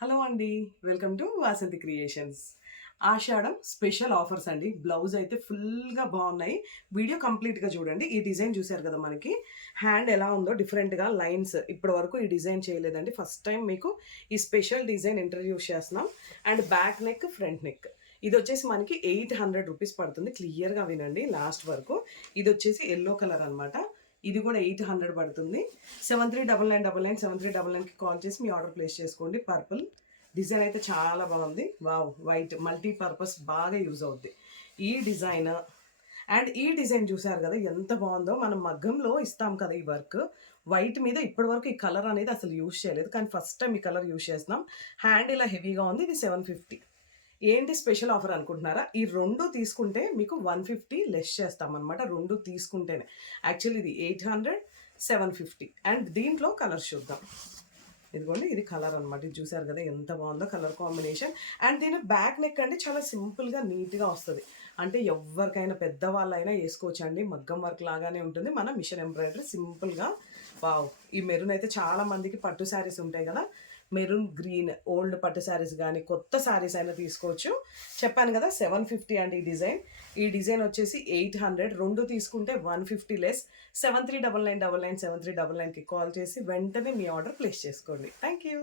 Hello అండి. Welcome to Vasanthi creations. Ashadham special offers అండి. Blouse అయితే ఫుల్‌గా బాగున్నాయి. వీడియో కంప్లీట్‌గా చూడండి. ఈ డిజైన్ చూసారు కదా మనకి. హ్యాండ్ ఎలా ఉందో డిఫరెంట్‌గా లైన్స్ ఇప్పటి వరకు ఈ డిజైన్ చేయలేదండి. ఫస్ట్ టైం మీకు ఈ స్పెషల్ డిజైన్ ఇంట్రడ్యూస్ చేస్తున్నాం. And back neck, front neck. ఇదొచ్చేసి మనకి 800 రూపీస్ పడుతుంది. క్లియర్‌గా వినండి లాస్ట్ వరకు. ఇదొచ్చేసి యెల్లో కలర్ అనమాట. ఇది కూడా 800 పడుతుంది. 739999 7399కి కాల్ చేసి మీ ఆర్డర్ ప్లేస్ చేసుకోండి. పర్పుల్ డిజైన్ అయితే చాలా బాగుంది. వావ్! వైట్ మల్టీపర్పస్ బాగా యూజ్ అవుద్ది ఈ డిజైన్. అండ్ ఈ డిజైన్ చూసారు కదా ఎంత బాగుందో. మనం మగ్గంలో ఇస్తాం కదా ఈ వర్క్. వైట్ మీద ఇప్పటివరకు ఈ కలర్ అనేది అసలు యూజ్ చేయలేదు, కానీ ఫస్ట్ టైం ఈ కలర్ యూజ్ చేస్తున్నాం. హ్యాండ్ ఇలా హెవీగా ఉంది. ఇది 750. ఏంటి స్పెషల్ ఆఫర్ అనుకుంటున్నారా? ఈ 2 తీసుకుంటే మీకు 150 లెస్ చేస్తామన్నమాట. 2 తీసుకుంటేనే. యాక్చువల్లీ ఇది 800, 750. అండ్ దీంట్లో కలర్స్ చూద్దాం. ఇదిగోండి, ఇది కలర్ అనమాట. ఇది చూసారు కదా ఎంత బాగుందో కలర్ కాంబినేషన్. అండ్ దీని బ్యాక్ నెక్ అంటే చాలా సింపుల్గా నీట్గా వస్తుంది. అంటే ఎవరికైనా పెద్దవాళ్ళైనా వేసుకోవచ్చు అండి. మగ్గం వర్క్ లాగానే ఉంటుంది. మన మిషన్ ఎంబ్రాయిడరీ సింపుల్గా. వావ్! ఈ మెరూన్ అయితే చాలా మందికి పట్టు శారీస్ ఉంటాయి కదా, మెరూన్ గ్రీన్ ఓల్డ్ పట్టు శారీస్ కానీ కొత్త శారీస్ అయినా తీసుకోవచ్చు. చెప్పాను కదా 750 అండి ఈ డిజైన్. ఈ డిజైన్ వచ్చేసి 800. 2 తీసుకుంటే 150 లెస్. 739999 7399కి కాల్ చేసి వెంటనే మీ ఆర్డర్ ప్లేస్ చేసుకోండి. Thank you.